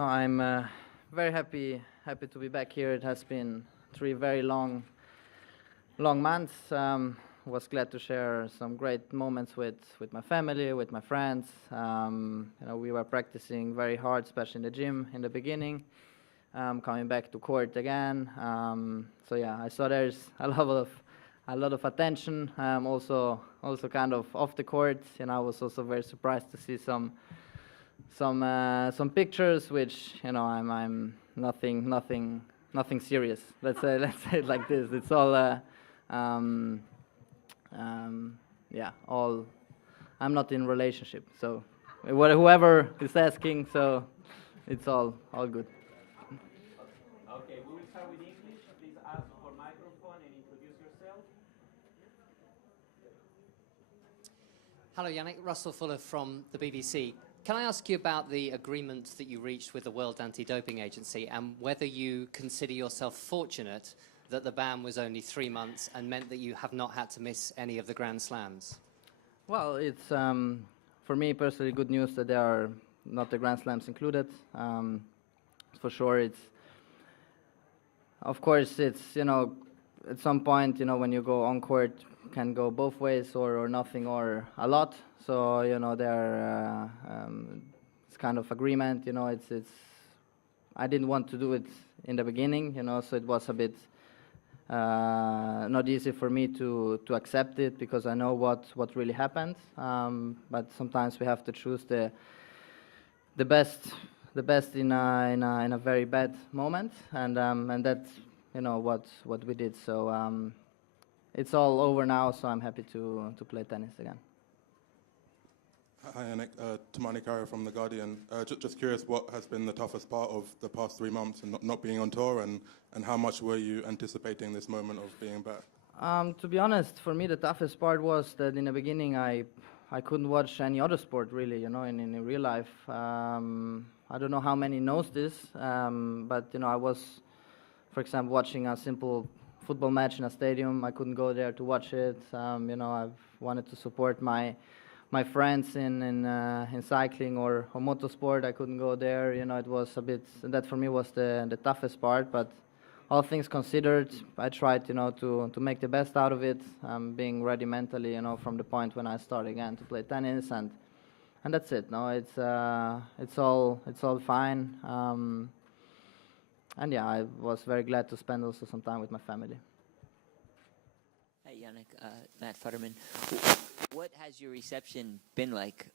No, I'm very happy to be back here. It has been 3 very long months. Was glad to share some great moments with my family, with my friends. We were practicing very hard, especially in the gym in the beginning. Coming back to court again. So yeah, I saw there's a lot of attention. Also kind of off the court. I was also very surprised to see some pictures, which I'm nothing serious. Let's say it like this. It's all all. I'm not in relationship, so whoever is asking, so it's all good. Okay, we will start with English. Please ask for microphone and introduce yourself. Hello, Jannik. Russell Fuller from the BBC. Can I ask you about the agreement that you reached with the World Anti-Doping Agency and whether you consider yourself fortunate that the ban was only 3 months and meant that you have not had to miss any of the Grand Slams? Well, it's for me personally good news that there are not the Grand Slams included. For sure, of course, it's at some point, when you go on court, can go both ways, or nothing, or a lot. So there it's kind of agreement. It's I didn't want to do it in the beginning. So it was a bit not easy for me to accept it, because I know what really happened. But sometimes we have to choose the best in a very bad moment, and that's what we did. So it's all over now. So I'm happy to play tennis again. Hi, Jannik. Tamani Kara from The Guardian. Just curious, what has been the toughest part of the past 3 months and not being on tour, and how much were you anticipating this moment of being back? To be honest, for me the toughest part was that in the beginning I couldn't watch any other sport really, in real life. I don't know how many knows this, but I was, for example, watching a simple football match in a stadium. I couldn't go there to watch it. I've wanted to support my friends in cycling or motorsport. I couldn't go there. It was a bit, that for me was the toughest part. But all things considered, I tried to make the best out of it. Being ready mentally, from the point when I start again to play tennis, and that's it. No, it's all fine. And yeah, I was very glad to spend also some time with my family. Hey, Jannik, Matt Futterman. What has your reception been like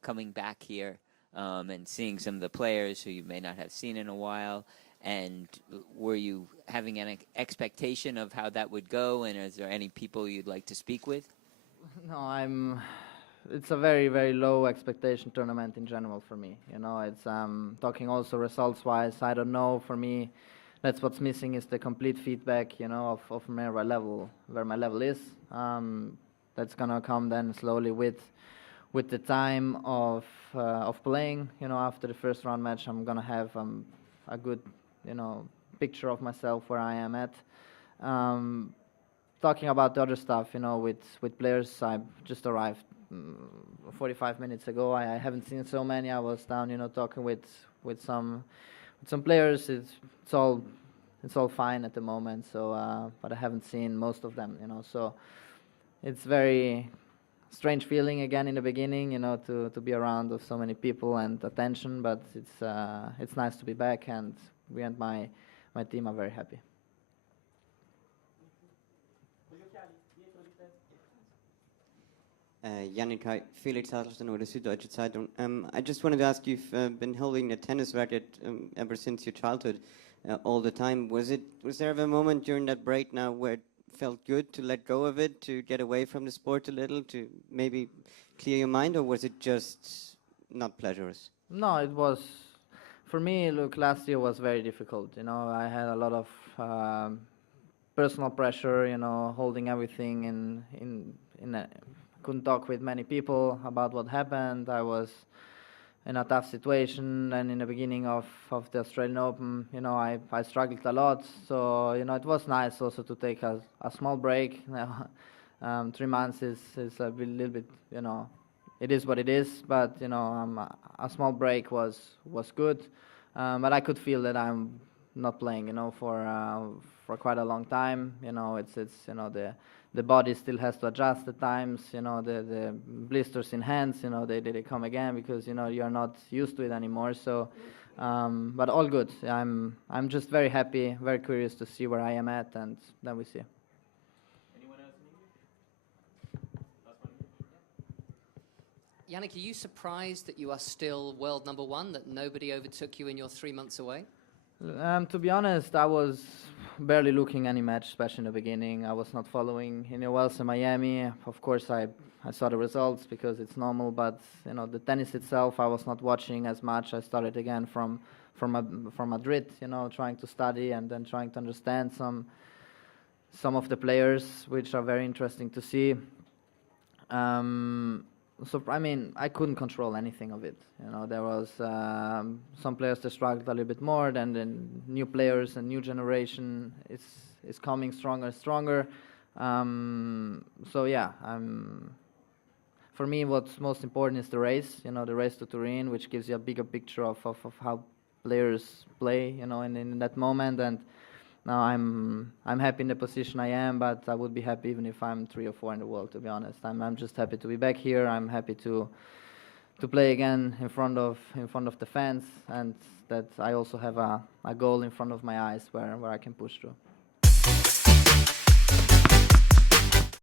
coming back here and seeing some of the players who you may not have seen in a while? And were you having an expectation of how that would go? And is there any people you'd like to speak with? No, it's a very, very low expectation tournament in general for me. It's talking also results-wise. I don't know. For me, that's what's missing is the complete feedback, of where my level is. That's gonna come then slowly with the time of playing. After the first round match, I'm gonna have a good picture of myself where I am at. Talking about the other stuff, with players, I just arrived 45 minutes ago. I haven't seen so many. I was down, talking with some players. It's all fine at the moment. So, but I haven't seen most of them. So. It's very strange feeling again in the beginning, to be around of so many people and attention. But it's nice to be back, and we and my team are very happy. Jannik, hi. Felix Hartelston with the Süddeutsche Zeitung. I just wanted to ask, you've been holding a tennis racket ever since your childhood, all the time. Was there ever a moment during that break now where it felt good to let go of it, to get away from the sport a little, to maybe clear your mind, or was it just not pleasurous? No, it was, for me, look, last year was very difficult. I had a lot of personal pressure, holding everything couldn't talk with many people about what happened. I was in a tough situation, and in the beginning of the Australian Open, I struggled a lot. So, it was nice also to take a small break. 3 months is a little bit, it is what it is. But, a small break was good. But I could feel that I'm not playing, you know, for quite a long time. You know, it's you know, the body still has to adjust at times. You know, the blisters in hands, you know, they come again because, you know, you're not used to it anymore. So, but all good. I'm just very happy, very curious to see where I am at, and then we see. Anyone else in English? Last one. Jannik, are you surprised that you are still world number one, that nobody overtook you in your 3 months away? To be honest, I was barely looking any match, especially in the beginning. I was not following in Wells and Miami. Of course, I saw the results because it's normal, but you know, the tennis itself, I was not watching as much. I started again from Madrid, you know, trying to study and then trying to understand some of the players, which are very interesting to see. So I mean, I couldn't control anything of it. You know, there was some players that struggled a little bit more. Then the new players and new generation is coming stronger and stronger. So yeah, for me, what's most important is the race. You know, the race to Turin, which gives you a bigger picture of how players play. You know, in that moment. And now I'm happy in the position I am, but I would be happy even if I'm 3 or 4 in the world, to be honest. I'm just happy to be back here. I'm happy to play again in front of the fans, and that I also have a goal in front of my eyes where I can push through.